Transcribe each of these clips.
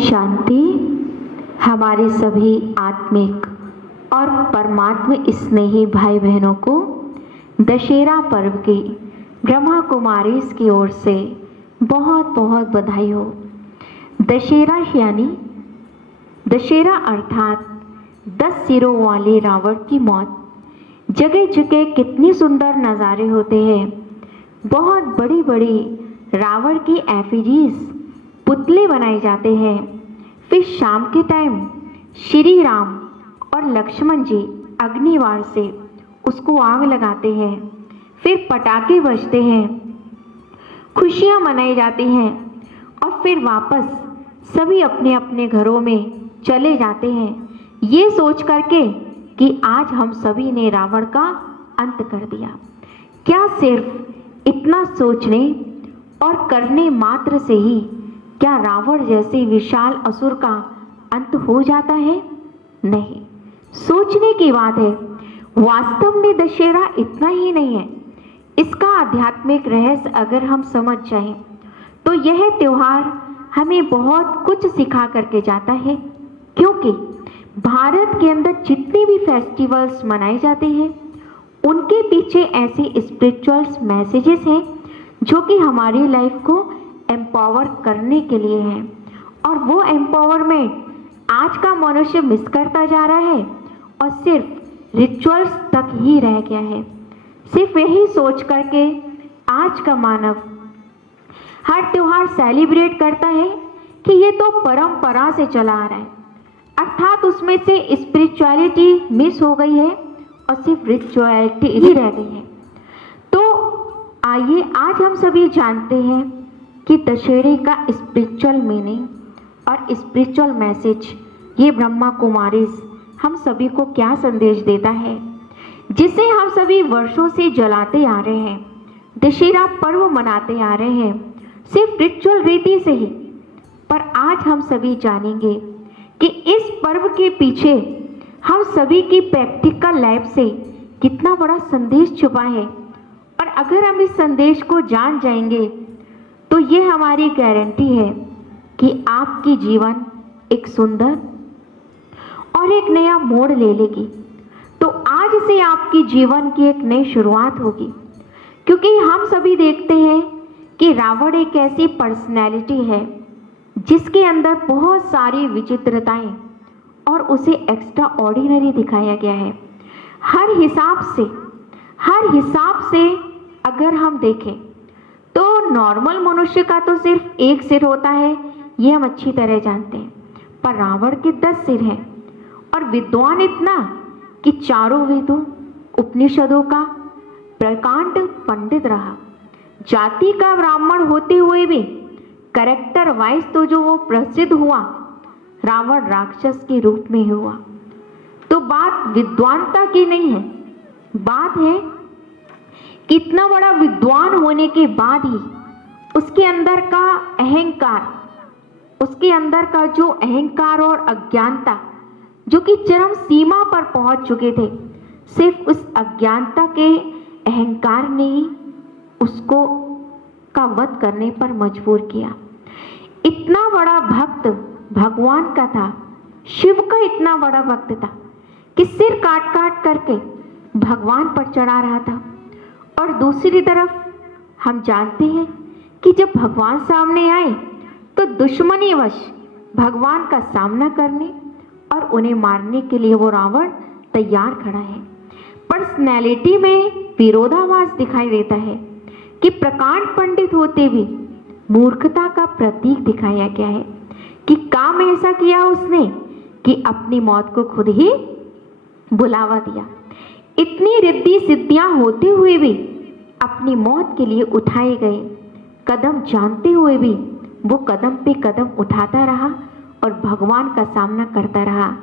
शांति। हमारे सभी आत्मिक और परमात्म स्नेही भाई बहनों को दशहरा पर्व की ब्रह्मा कुमारीज की ओर से बहुत बहुत बधाई हो। दशहरा यानी दशहरा अर्थात 10 सिरों वाले रावण की मौत। जगह जगह कितने सुंदर नज़ारे होते हैं। बहुत बड़ी बड़ी रावण की एफिजीज पुतले बनाए जाते हैं। फिर शाम के टाइम श्री राम और लक्ष्मण जी अग्निवार से उसको आग लगाते हैं। फिर पटाखे बजते हैं, खुशियां मनाई जाती हैं और फिर वापस सभी अपने अपने घरों में चले जाते हैं, ये सोच करके कि आज हम सभी ने रावण का अंत कर दिया। क्या सिर्फ इतना सोचने और करने मात्र से ही क्या रावण जैसे विशाल असुर का अंत हो जाता है? नहीं, सोचने की बात है। वास्तव में दशहरा इतना ही नहीं है। इसका आध्यात्मिक रहस्य अगर हम समझ जाएं तो यह त्योहार हमें बहुत कुछ सिखा करके जाता है। क्योंकि भारत के अंदर जितने भी फेस्टिवल्स मनाए जाते हैं उनके पीछे ऐसे स्पिरिचुअल मैसेजेस हैं जो कि हमारी लाइफ को एम्पावर करने के लिए हैं। और वो एम्पावरमेंट आज का मनुष्य मिस करता जा रहा है और सिर्फ रिचुअल्स तक ही रह गया है। सिर्फ यही सोच करके आज का मानव हर त्योहार सेलिब्रेट करता है कि ये तो परंपरा से चला आ रहा है, अर्थात उसमें से स्पिरिचुअलिटी मिस हो गई है और सिर्फ रिचुअलिटी ही रह गई है। तो आइए आज हम सभी जानते हैं कि दशहरे का स्पिरिचुअल मीनिंग और स्पिरिचुअल मैसेज, ये ब्रह्मा कुमारीज हम सभी को क्या संदेश देता है, जिसे हम सभी वर्षों से जलाते आ रहे हैं, दशहरा पर्व मनाते आ रहे हैं सिर्फ रिचुअल रीति से ही। पर आज हम सभी जानेंगे कि इस पर्व के पीछे हम सभी की प्रैक्टिकल लाइफ से कितना बड़ा संदेश छुपा है। और अगर हम इस संदेश को जान जाएंगे तो ये हमारी गारंटी है कि आपकी जीवन एक सुंदर और एक नया मोड़ ले लेगी। तो आज से आपकी जीवन की एक नई शुरुआत होगी। क्योंकि हम सभी देखते हैं कि रावण एक ऐसी पर्सनैलिटी है जिसके अंदर बहुत सारी विचित्रताएं और उसे एक्स्ट्रा ऑर्डिनरी दिखाया गया है। हर हिसाब से अगर हम देखें तो नॉर्मल मनुष्य का तो सिर्फ एक सिर होता है, ये हम अच्छी तरह जानते हैं। पर रावण के 10 सिर हैं और विद्वान इतना कि चारों वेदों उपनिषदों का प्रकांड पंडित रहा। जाति का ब्राह्मण होते हुए भी कैरेक्टर वाइज तो जो वो प्रसिद्ध हुआ, रावण राक्षस के रूप में हुआ। तो बात विद्वानता की नहीं है, बात है कितना बड़ा विद्वान होने के बाद ही उसके अंदर का अहंकार, उसके अंदर का जो अहंकार और अज्ञानता जो कि चरम सीमा पर पहुंच चुके थे, सिर्फ उस अज्ञानता के अहंकार ने ही उसको का वध करने पर मजबूर किया। इतना बड़ा भक्त भगवान का था, शिव का इतना बड़ा भक्त था कि सिर काट काट करके भगवान पर चढ़ा रहा था। और दूसरी तरफ हम जानते हैं कि जब भगवान सामने आए तो दुश्मनीवश भगवान का सामना करने और उन्हें मारने के लिए वो रावण तैयार खड़ा है। पर्सनैलिटी में विरोधाभास दिखाई देता है कि प्रकांड पंडित होते भी मूर्खता का प्रतीक दिखाया गया है कि काम ऐसा किया उसने कि अपनी मौत को खुद ही बुलावा दिया। इतनी रिद्धि सिद्धियां होते हुए भी अपनी मौत के लिए उठाए गए कदम जानते हुए भी वो कदम पे कदम उठाता रहा और भगवान का सामना करता रहा।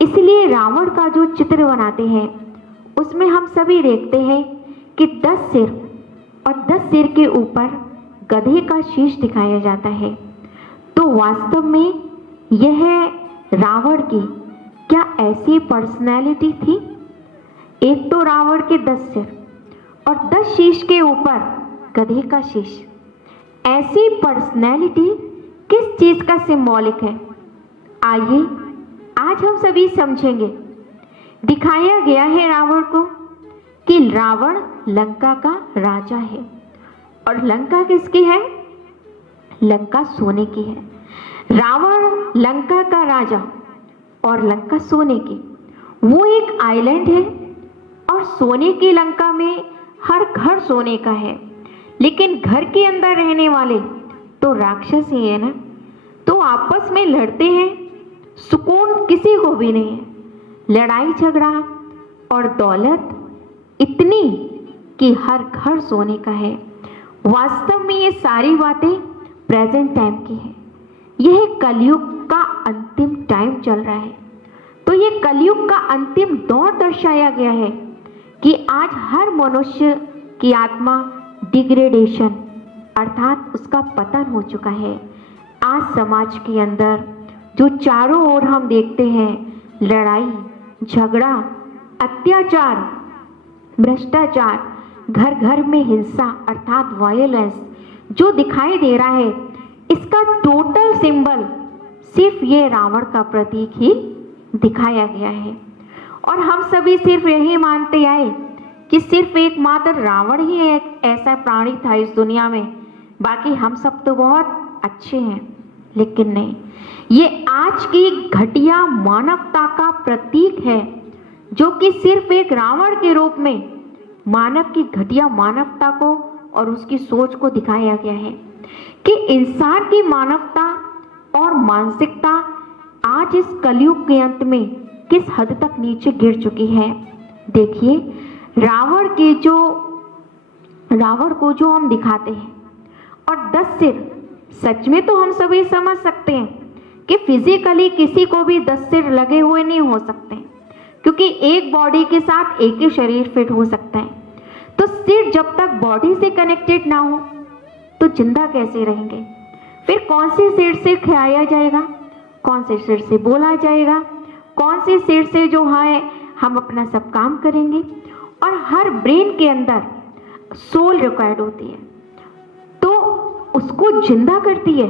इसलिए रावण का जो चित्र बनाते हैं उसमें हम सभी देखते हैं कि 10 सिर और 10 सिर के ऊपर गधे का शीश दिखाया जाता है। तो वास्तव में यह रावण की क्या ऐसी पर्सनैलिटी थी? एक तो रावण के 10 सिर और 10 शीश के ऊपर गधे का शीश। ऐसी पर्सनैलिटी किस चीज का सिंबॉलिक है? आइए आज हम सभी समझेंगे। दिखाया गया है रावण को कि रावण लंका का राजा है। और लंका किसकी है? लंका सोने की है। रावण लंका का राजा और लंका सोने की। वो एक आइलैंड है और सोने की लंका में हर घर सोने का है, लेकिन घर के अंदर रहने वाले तो राक्षस ही है ना। तो आपस में लड़ते हैं, सुकून किसी को भी नहीं है। लड़ाई झगड़ा और दौलत इतनी कि हर घर सोने का है। वास्तव में ये सारी बातें प्रेजेंट टाइम की है। यह कलयुग का अंतिम टाइम चल रहा है। तो ये कलयुग का अंतिम दौर दर्शाया गया है कि आज हर मनुष्य की आत्मा डिग्रेडेशन अर्थात उसका पतन हो चुका है। आज समाज के अंदर जो चारों ओर हम देखते हैं, लड़ाई झगड़ा, अत्याचार, भ्रष्टाचार, घर घर में हिंसा अर्थात वायलेंस जो दिखाई दे रहा है, इसका टोटल सिंबल सिर्फ ये रावण का प्रतीक ही दिखाया गया है। और हम सभी सिर्फ यही मानते आए कि सिर्फ एकमात्र रावण ही एक ऐसा प्राणी था इस दुनिया में, बाकी हम सब तो बहुत अच्छे हैं। लेकिन नहीं, ये आज की घटिया मानवता का प्रतीक है, जो कि सिर्फ एक रावण के रूप में मानव की घटिया मानवता को और उसकी सोच को दिखाया गया है कि इंसान की मानवता और मानसिकता आज इस कलयुग के अंत में किस हद तक नीचे गिर चुकी है। देखिए, रावण को जो हम दिखाते हैं और 10 सिर, सच में तो हम सभी समझ सकते हैं कि फिजिकली किसी को भी 10 सिर लगे हुए नहीं हो सकते, क्योंकि एक बॉडी के साथ एक ही शरीर फिट हो सकता है। तो सिर जब तक बॉडी से कनेक्टेड ना हो तो जिंदा कैसे रहेंगे? फिर कौन से सिर से खाया जाएगा, कौन से सिर से बोला जाएगा, कौन से सिर से जो है हम अपना सब काम करेंगे। और हर ब्रेन के अंदर सोल रिक्वायर्ड होती है, तो उसको जिंदा करती है,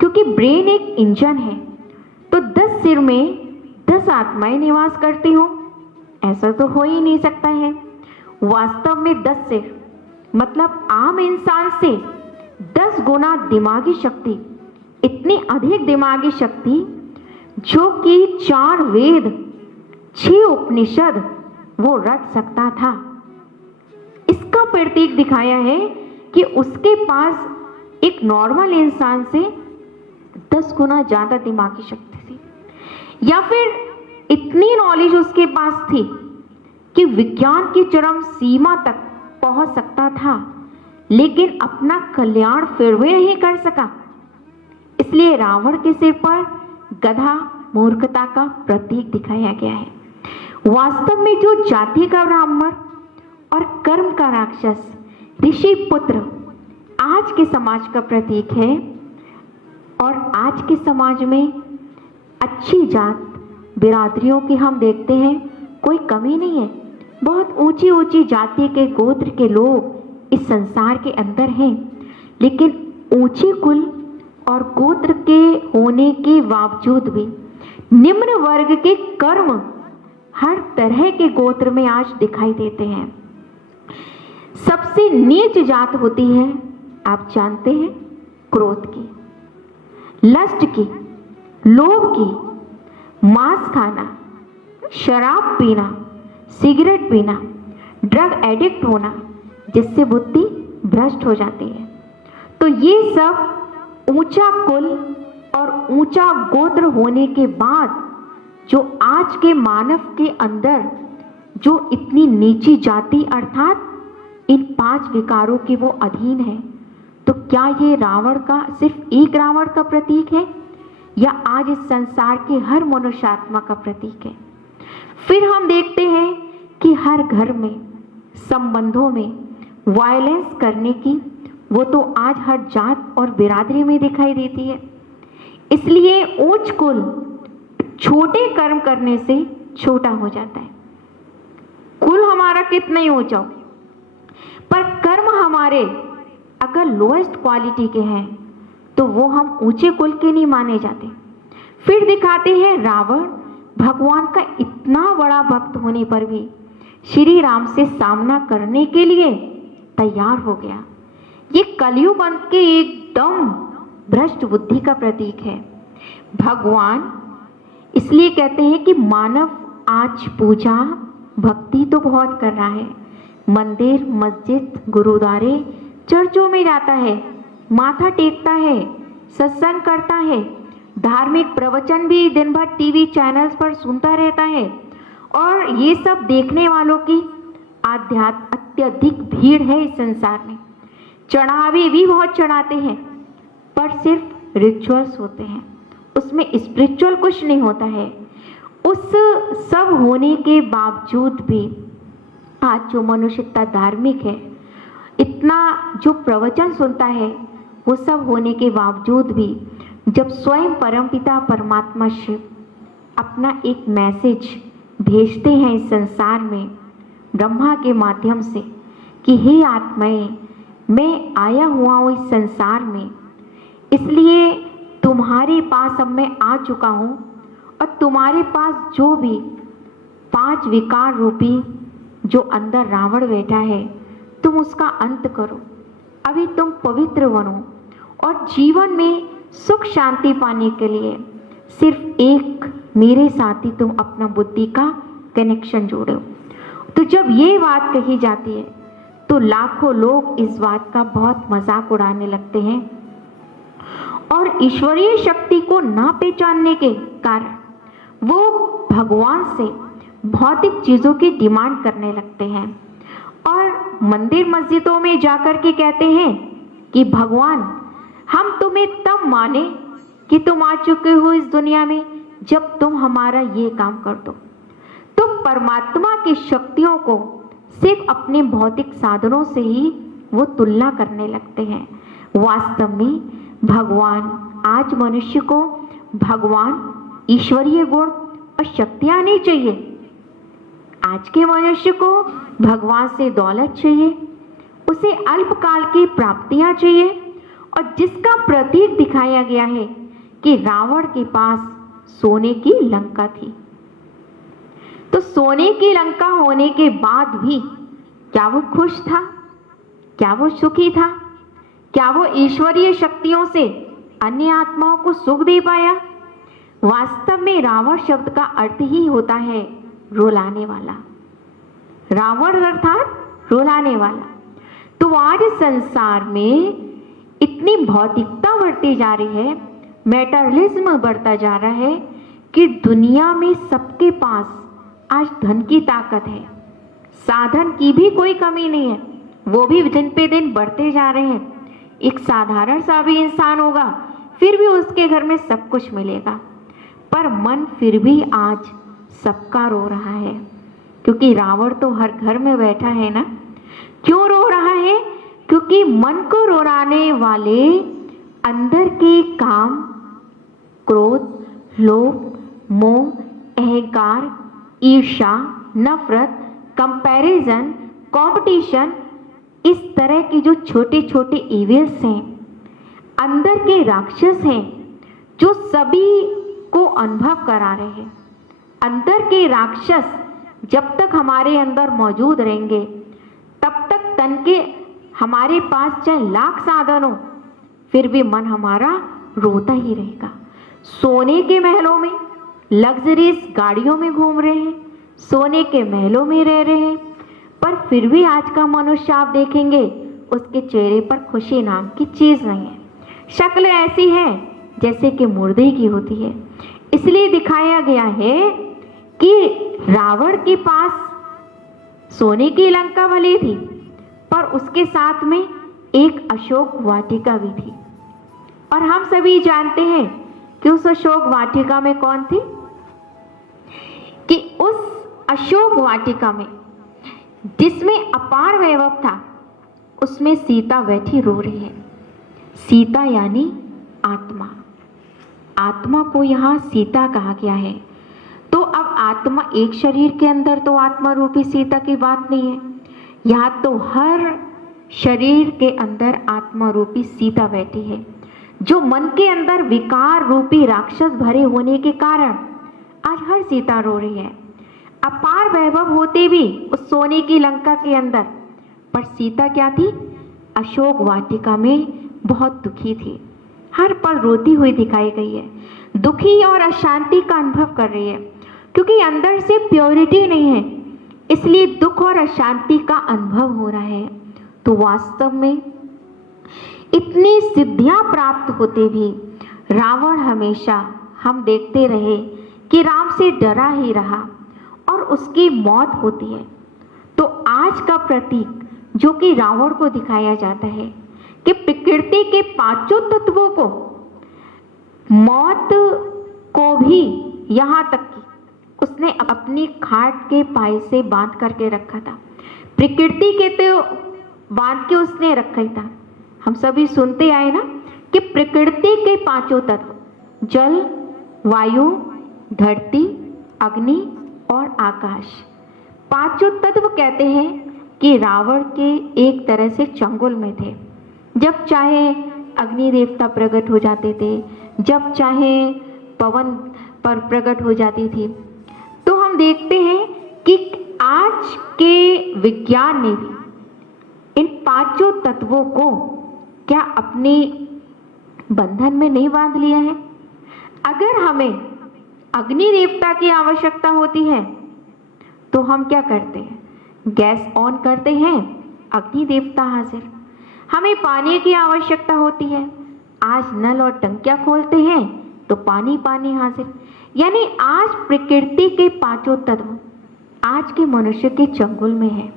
क्योंकि ब्रेन एक इंजन है। तो 10 सिर में 10 आत्माएं निवास करती हो, ऐसा तो हो ही नहीं सकता है। वास्तव में 10 सिर मतलब आम इंसान से 10 गुना दिमागी शक्ति, इतनी अधिक दिमागी शक्ति जो कि 4 वेद, 6 उपनिषद वो रट सकता था। इसका प्रतीक दिखाया है कि उसके पास एक नॉर्मल इंसान से 10 गुना ज्यादा दिमागी शक्ति थी, या फिर इतनी नॉलेज उसके पास थी कि विज्ञान की चरम सीमा तक पहुंच सकता था, लेकिन अपना कल्याण फिर भी नहीं कर सका। इसलिए रावण के सिर पर गधा मूर्खता का प्रतीक दिखाया गया है। वास्तव में जो जाति का ब्राह्मण और कर्म का राक्षस ऋषि पुत्र आज के समाज का प्रतीक है। और आज के समाज में अच्छी जात बिरादरियों की हम देखते हैं कोई कमी नहीं है। बहुत ऊंची ऊंची जाति के गोत्र के लोग इस संसार के अंदर हैं, लेकिन ऊंचे कुल और गोत्र के होने के बावजूद भी निम्न वर्ग के कर्म हर तरह के गोत्र में आज दिखाई देते हैं। सबसे नीच जात होती है, आप जानते हैं, क्रोध की, लस्ट की, लोभ की, मांस खाना, शराब पीना, सिगरेट पीना, ड्रग एडिक्ट होना, जिससे बुद्धि भ्रष्ट हो जाती है। तो ये सब ऊंचा कुल और ऊंचा गोत्र होने के बाद जो आज के मानव के अंदर जो इतनी नीची जाति अर्थात इन 5 विकारों के वो अधीन है, तो क्या ये रावण का सिर्फ एक रावण का प्रतीक है या आज इस संसार के हर मनुष्यात्मा का प्रतीक है? फिर हम देखते हैं कि हर घर में संबंधों में वायलेंस करने की वो तो आज हर जात और बिरादरी में दिखाई देती है। इसलिए उच्च कुल छोटे कर्म करने से छोटा हो जाता है। कुल हमारा कितना ही ऊंचा हो, पर कर्म हमारे अगर लोएस्ट क्वालिटी के हैं तो वो हम ऊंचे कुल के नहीं माने जाते। फिर दिखाते हैं रावण भगवान का इतना बड़ा भक्त होने पर भी श्री राम से सामना करने के लिए तैयार हो गया। ये कलयुग अंत के एकदम भ्रष्ट बुद्धि का प्रतीक है। भगवान इसलिए कहते हैं कि मानव आज पूजा भक्ति तो बहुत कर रहा है, मंदिर मस्जिद गुरुद्वारे चर्चों में जाता है, माथा टेकता है, सत्संग करता है, धार्मिक प्रवचन भी दिन भर टीवी चैनल्स पर सुनता रहता है, और ये सब देखने वालों की आध्यात्म अत्यधिक भीड़ है इस संसार में। चढ़ावे भी बहुत चढ़ाते हैं, पर सिर्फ रिचुअल्स होते हैं, उसमें स्पिरिचुअल कुछ नहीं होता है। उस सब होने के बावजूद भी आज जो मनुष्य इतना धार्मिक है, इतना जो प्रवचन सुनता है, वो सब होने के बावजूद भी जब स्वयं परमपिता परमात्मा शिव अपना एक मैसेज भेजते हैं इस संसार में ब्रह्मा के माध्यम से कि हे आत्माएं, मैं आया हुआ हूँ इस संसार में, इसलिए तुम्हारे पास अब मैं आ चुका हूँ, और तुम्हारे पास जो भी 5 विकार रूपी जो अंदर रावण बैठा है, तुम उसका अंत करो। अभी तुम पवित्र बनो और जीवन में सुख शांति पाने के लिए सिर्फ एक मेरे साथ ही तुम अपना बुद्धि का कनेक्शन जोड़ो। तो जब ये बात कही जाती है तो लाखों लोग इस बात का बहुत मजाक उड़ाने लगते हैं, और ईश्वरीय शक्ति को ना पहचानने के कारण वो भगवान से भौतिक चीज़ों की डिमांड करने लगते हैं, और मंदिर मस्जिदों में जाकर के कहते हैं कि भगवान हम तुम्हें तब माने कि तुम आ चुके हो इस दुनिया में जब तुम हमारा ये काम कर दो। तो परमात्मा की शक्तियों को सिर्फ अपने भौतिक साधनों से ही वो तुलना करने लगते हैं। वास्तव में भगवान आज मनुष्य को भगवान ईश्वरीय गुण और शक्तियाँ नहीं चाहिए। आज के मनुष्य को भगवान से दौलत चाहिए, उसे अल्पकाल की प्राप्तियाँ चाहिए, और जिसका प्रतीक दिखाया गया है कि रावण के पास सोने की लंका थी। तो सोने की लंका होने के बाद भी क्या वो खुश था? क्या वो सुखी था? क्या वो ईश्वरीय शक्तियों से अन्य आत्माओं को सुख दे पाया? वास्तव में रावण शब्द का अर्थ ही होता है रुलाने वाला। रावण अर्थात रुलाने वाला। तो आज संसार में इतनी भौतिकता बढ़ती जा रही है, मैटरलिज्म बढ़ता जा रहा है कि दुनिया में सबके पास आज धन की ताकत है, साधन की भी कोई कमी नहीं है, वो भी दिन पे दिन बढ़ते जा रहे हैं। एक साधारण सा भी इंसान होगा फिर भी उसके घर में सब कुछ मिलेगा, पर मन फिर भी आज सबका रो रहा है, क्योंकि रावण तो हर घर में बैठा है ना। क्यों रो रहा है? क्योंकि मन को रुलाने वाले अंदर के काम, क्रोध, लोभ, मोह, अहंकार, ईर्ष्या, नफरत, कंपैरिजन, कंपटीशन, इस तरह की जो छोटे छोटे इविल्स हैं, अंदर के राक्षस हैं, जो सभी को अनुभव करा रहे हैं। अंदर के राक्षस जब तक हमारे अंदर मौजूद रहेंगे तब तक तन के हमारे पास चाहे लाख साधन हो फिर भी मन हमारा रोता ही रहेगा। सोने के महलों में, लग्जरीज गाड़ियों में घूम रहे हैं, सोने के महलों में रह रहे हैं, पर फिर भी आज का मनुष्य आप देखेंगे उसके चेहरे पर खुशी नाम की चीज़ नहीं है। शक्ल ऐसी है जैसे कि मुर्दे की होती है। इसलिए दिखाया गया है कि रावण के पास सोने की लंका भली थी, पर उसके साथ में एक अशोक वाटिका भी थी, और हम सभी जानते हैं कि उस अशोक वाटिका में कौन थी? कि उस अशोक वाटिका में जिसमें अपार वैभव था, उसमें सीता बैठी रो रही है। सीता यानी आत्मा। आत्मा को यहाँ सीता कहा गया है। तो अब आत्मा एक शरीर के अंदर तो आत्मा रूपी सीता की बात नहीं है, यहाँ तो हर शरीर के अंदर आत्मा रूपी सीता बैठी है। जो मन के अंदर विकार रूपी राक्षस भरे होने के कारण आज हर सीता रो रही है। अपार वैभव होते भी उस सोने की लंका के अंदर, पर सीता क्या थी? अशोक वाटिका में बहुत दुखी थी, हर पल रोती हुई दिखाई गई है, दुखी और अशांति का अनुभव कर रही है, क्योंकि अंदर से प्योरिटी नहीं है, इसलिए दुख और अशांति का अनुभव हो रहा है। तो वास्तव में इतनी सिद्धियां प्राप्त होते भी रावण हमेशा हम देखते रहे कि राम से डरा ही रहा और उसकी मौत होती है। तो आज का प्रतीक जो कि रावण को दिखाया जाता है कि प्रकृति के पांचों तत्वों को, मौत को भी, यहाँ तक कि उसने अपनी खाट के पाए से बांध करके रखा था। प्रकृति के तो बांध के उसने रखा ही था। हम सभी सुनते आए ना कि प्रकृति के पांचों तत्व, जल, वायु, धरती, अग्नि और आकाश, पांचों तत्व कहते हैं कि रावण के एक तरह से चंगुल में थे। जब चाहे अग्नि देवता प्रकट हो जाते थे, जब चाहे पवन पर प्रकट हो जाती थी। तो हम देखते हैं कि आज के विज्ञान ने भी इन पांचों तत्वों को क्या अपने बंधन में नहीं बांध लिया है? अगर हमें अग्नि देवता की आवश्यकता होती है तो हम क्या करते हैं? गैस ऑन करते हैं, अग्नि देवता हाजिर। हमें पानी की आवश्यकता होती है, आज नल और टंकियां खोलते हैं तो पानी पानी हाजिर। यानी आज प्रकृति के पांचों तत्व आज के मनुष्य के चंगुल में है।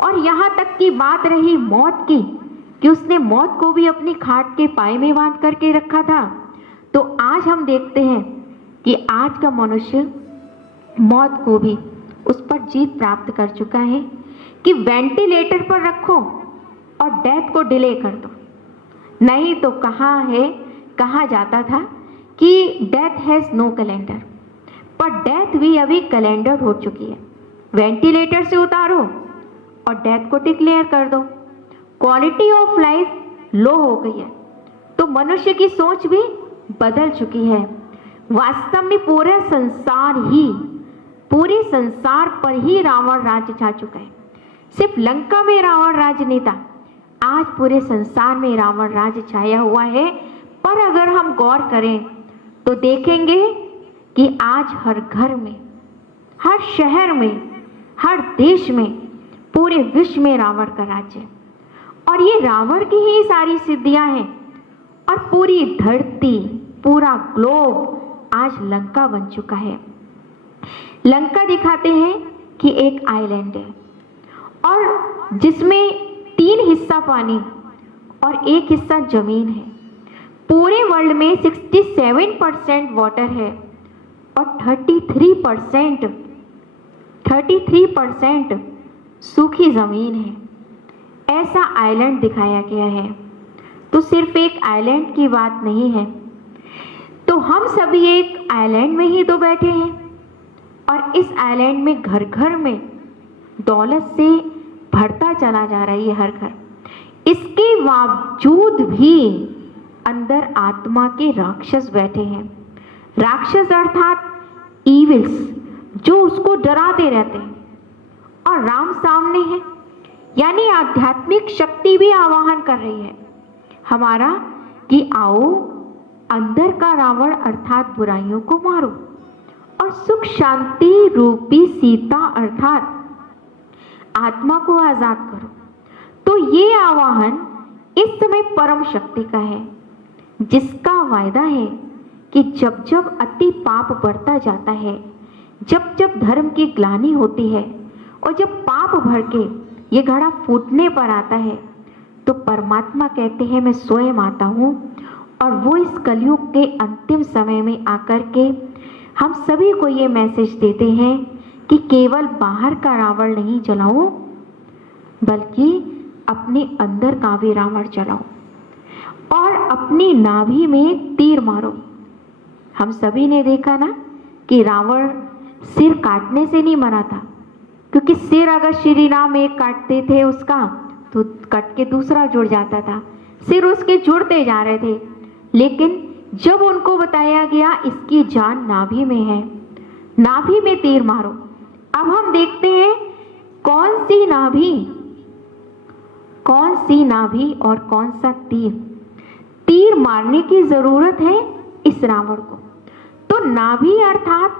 और यहाँ तक की बात रही मौत की कि उसने मौत को भी अपनी खाट के पाए में बांध करके रखा था। तो आज हम देखते हैं कि आज का मनुष्य मौत को भी उस पर जीत प्राप्त कर चुका है कि वेंटिलेटर पर रखो और डेथ को डिले कर दो। नहीं तो कहा जाता था कि डेथ हैज़ नो कैलेंडर, पर डेथ भी अभी कैलेंडर हो चुकी है। वेंटिलेटर से उतारो और डेथ को डिक्लेयर कर दो। क्वालिटी ऑफ लाइफ लो हो गई है, तो मनुष्य की सोच भी बदल चुकी है। वास्तव में पूरे संसार पर ही रावण राज्य छा चुका है। सिर्फ लंका में रावण राज्य नहीं था, आज पूरे संसार में रावण राज्य छाया हुआ है। पर अगर हम गौर करें तो देखेंगे कि आज हर घर में, हर शहर में, हर देश में, पूरे विश्व में रावण का राज्य है। और ये रावण की ही सारी सिद्धियां हैं। और पूरी धरती, पूरा ग्लोब आज लंका बन चुका है। लंका दिखाते हैं कि एक आइलैंड है और जिसमें 3 हिस्सा पानी और 1 हिस्सा जमीन है। पूरे वर्ल्ड में 67% वाटर है और 33% सूखी ज़मीन है। ऐसा आइलैंड दिखाया गया है। तो सिर्फ एक आइलैंड की बात नहीं है, तो हम सभी एक आइलैंड में ही तो बैठे हैं और इस आइलैंड में घर घर में दौलत से भरता चला जा रहा है ये हर घर। इसके बावजूद भी अंदर आत्मा के राक्षस बैठे हैं। राक्षस अर्थात ईविल्स, जो उसको डराते रहते हैं। और राम सामने है, यानी आध्यात्मिक शक्ति भी आवाहन कर रही है हमारा कि आओ अंदर का रावण अर्थात बुराइयों को मारो और सुख शांति रूपी सीता अर्थात आत्मा को आजाद करो। तो ये आवाहन इस समय परम शक्ति का है, जिसका वायदा है कि जब जब अति पाप बढ़ता जाता है, जब जब धर्म की ग्लानि होती है और जब पाप भर के ये घड़ा फूटने पर आता है, तो परमात्मा कहते हैं मैं स्वयं आता हूँ और वो इस कलयुग के अंतिम समय में आकर के हम सभी को ये मैसेज देते हैं कि केवल बाहर का रावण नहीं जलाओ, बल्कि अपने अंदर का भी रावण जलाओ और अपनी नाभि में तीर मारो। हम सभी ने देखा ना कि रावण सिर काटने से नहीं मरा था, क्योंकि सिर अगर श्री राम एक काटते थे उसका तो कट के दूसरा जुड़ जाता था। सिर उसके जुड़ते जा रहे थे, लेकिन जब उनको बताया गया इसकी जान नाभि में है, नाभि में तीर मारो। अब हम देखते हैं कौन सी नाभि और कौन सा तीर मारने की जरूरत है इस रावण को। तो नाभि अर्थात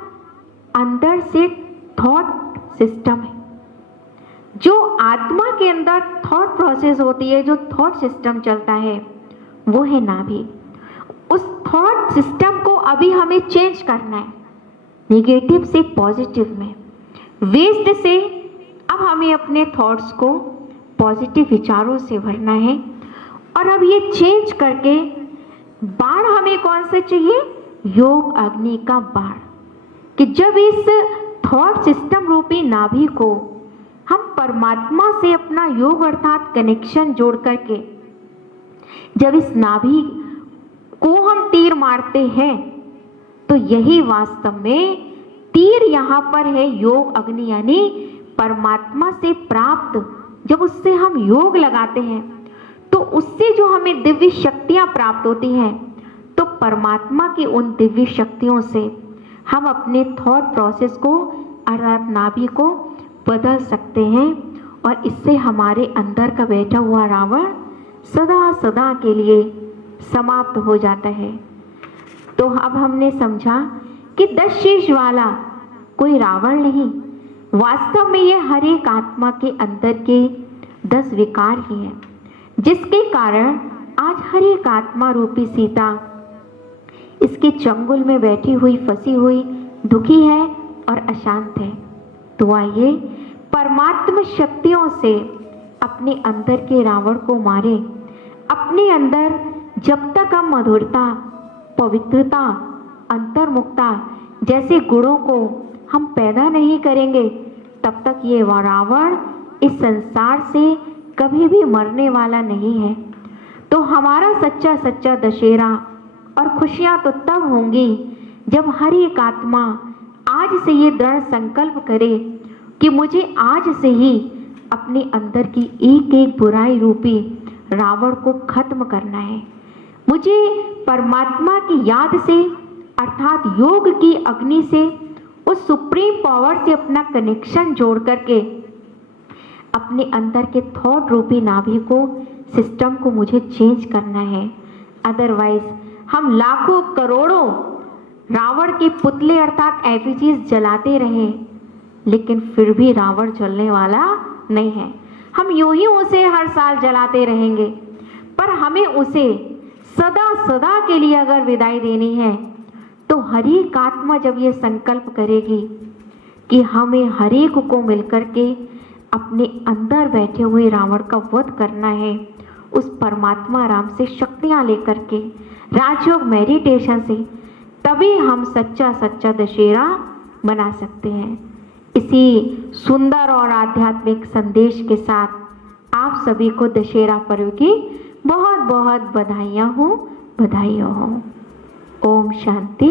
अंदर से थॉट सिस्टम है, जो आत्मा के अंदर थॉट प्रोसेस होती है, जो थॉट सिस्टम चलता है वो है नाभि। उस थॉट सिस्टम को अभी हमें चेंज करना है, नेगेटिव से पॉजिटिव में, वेस्ट से अब हमें अपने थॉट्स को पॉजिटिव विचारों से भरना है। और अब ये चेंज करके बाण हमें कौन सा चाहिए, योग अग्नि का बाण, कि जब इस थॉट सिस्टम रूपी नाभि को हम परमात्मा से अपना योग अर्थात कनेक्शन जोड़ करके जब इस नाभि को हम तीर मारते हैं, तो यही वास्तव में तीर यहाँ पर है योग अग्नि, यानी परमात्मा से प्राप्त। जब उससे हम योग लगाते हैं तो उससे जो हमें दिव्य शक्तियाँ प्राप्त होती हैं, तो परमात्मा की उन दिव्य शक्तियों से हम अपने थॉट प्रोसेस को अर्थात नाभि को बदल सकते हैं, और इससे हमारे अंदर का बैठा हुआ रावण सदा सदा के लिए समाप्त हो जाता है। तो अब हमने समझा कि 10 शीश वाला कोई रावण नहीं, वास्तव में ये हर एक आत्मा के अंदर के 10 विकार ही हैं, जिसके कारण आज हर एक आत्मा रूपी सीता इसके चंगुल में बैठी हुई, फंसी हुई, दुखी है और अशांत है। तो आइए परमात्मा शक्तियों से अपने अंदर के रावण को मारे। अपने अंदर जब तक हम मधुरता, पवित्रता, अंतर्मुखता जैसे गुणों को हम पैदा नहीं करेंगे, तब तक ये रावण इस संसार से कभी भी मरने वाला नहीं है। तो हमारा सच्चा सच्चा दशहरा और खुशियाँ तो तब होंगी जब हर एक आत्मा आज से ये दृढ़ संकल्प करे कि मुझे आज से ही अपने अंदर की एक एक बुराई रूपी रावण को खत्म करना है। मुझे परमात्मा की याद से अर्थात योग की अग्नि से, उस सुप्रीम पावर से अपना कनेक्शन जोड़ करके अपने अंदर के थॉट रूपी नाभि को, सिस्टम को मुझे चेंज करना है। अदरवाइज हम लाखों करोड़ों रावण के पुतले अर्थात एफिजीज जलाते रहें, लेकिन फिर भी रावण जलने वाला नहीं है। हम यूं ही उसे हर साल जलाते रहेंगे, पर हमें उसे सदा सदा के लिए अगर विदाई देनी है, तो हर एक आत्मा जब ये संकल्प करेगी कि हमें हर एक को मिलकर के अपने अंदर बैठे हुए रावण का वध करना है, उस परमात्मा राम से शक्तियाँ लेकर के, राजयोग मेडिटेशन से, तभी हम सच्चा सच्चा दशहरा मना सकते हैं। इसी सुंदर और आध्यात्मिक संदेश के साथ आप सभी को दशहरा पर्व की बहुत बहुत बधाइयाँ हो। ओम शांति।